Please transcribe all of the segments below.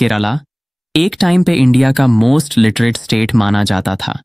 केरला एक टाइम पे इंडिया का मोस्ट लिटरेट स्टेट माना जाता था।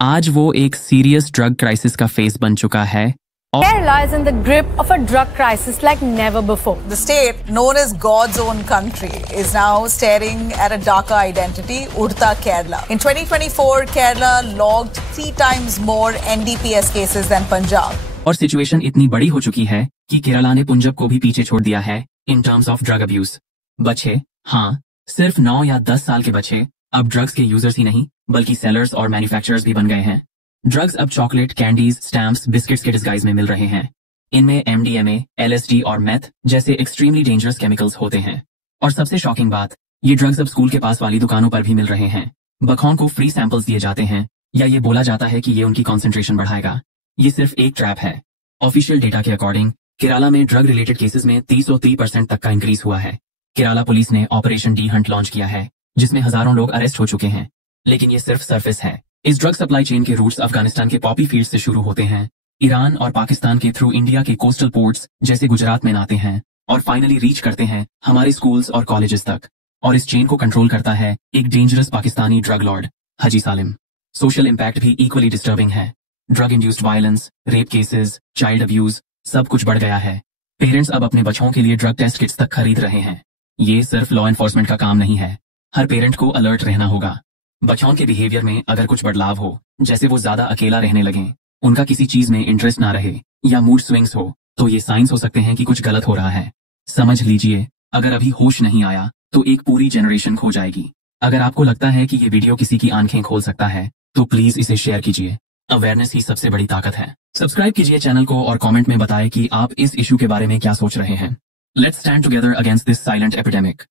आज वो एक सीरियस ड्रग क्राइसिस का फेस बन चुका है। Kerala is in the grip of a drug crisis like never before. The state, known as God's own country, is now staring at a darker identity, Udta Kerala. In 2024, Kerala logged 3 times more NDPS cases than Punjab. और situation इतनी बड़ी हो चुकी है कि केरला ने पंजाब को भी पीछे छोड़ दिया है in terms of drug abuse. बच्चे, हाँ, सिर्फ 9 या 10 साल के बच्चे अब ड्रग्स के यूजर्स ही नहीं बल्कि सेलर्स और मैन्युफैक्चरर्स भी बन गए हैं। ड्रग्स अब चॉकलेट, कैंडीज, स्टैम्प्स, बिस्किट्स के डिस्गाइज में मिल रहे हैं। इनमें MDMA, LSD और मेथ जैसे एक्सट्रीमली डेंजरस केमिकल्स होते हैं। और सबसे शॉकिंग बात, ये ड्रग्स अब स्कूल के पास वाली दुकानों पर भी मिल रहे हैं। बखौन को फ्री सैंपल्स दिए जाते हैं या ये बोला जाता है कि ये उनकी कॉन्सेंट्रेशन बढ़ाएगा। ये सिर्फ एक ट्रैप है। ऑफिशियल डेटा के अकॉर्डिंग केरला में ड्रग रिलेटेड केसेस में 30% तक का इंक्रीज हुआ है। केरला पुलिस ने ऑपरेशन डी हंट लॉन्च किया है जिसमें हजारों लोग अरेस्ट हो चुके हैं। लेकिन ये सिर्फ सरफेस है। इस ड्रग सप्लाई चेन के रूट्स अफगानिस्तान के पॉपी फील्ड से शुरू होते हैं, ईरान और पाकिस्तान के थ्रू इंडिया के कोस्टल पोर्ट्स जैसे गुजरात में आते हैं और फाइनली रीच करते हैं हमारे स्कूल्स और कॉलेजेस तक। और इस चेन को कंट्रोल करता है एक डेंजरस पाकिस्तानी ड्रग लॉर्ड, हाजी सालिम। सोशल इम्पैक्ट भी इक्वली डिस्टर्बिंग है। Drug induced violence, rape cases, child abuse, सब कुछ बढ़ गया है। पेरेंट्स अब अपने बच्चों के लिए ड्रग टेस्ट किट्स तक खरीद रहे हैं। ये सिर्फ लॉ एनफोर्समेंट का काम नहीं है, हर पेरेंट को अलर्ट रहना होगा। बच्चों के बिहेवियर में अगर कुछ बदलाव हो, जैसे वो ज्यादा अकेला रहने लगें, उनका किसी चीज में इंटरेस्ट ना रहे या मूड स्विंग्स हो, तो ये साइंस हो सकते हैं कि कुछ गलत हो रहा है। समझ लीजिए, अगर अभी होश नहीं आया तो एक पूरी जनरेशन खो जाएगी। अगर आपको लगता है कि ये वीडियो किसी की आंखें खोल सकता है तो प्लीज इसे शेयर कीजिए। अवेयरनेस ही सबसे बड़ी ताकत है। सब्सक्राइब कीजिए चैनल को और कमेंट में बताएं कि आप इस इशू के बारे में क्या सोच रहे हैं। Let's stand together against this silent epidemic.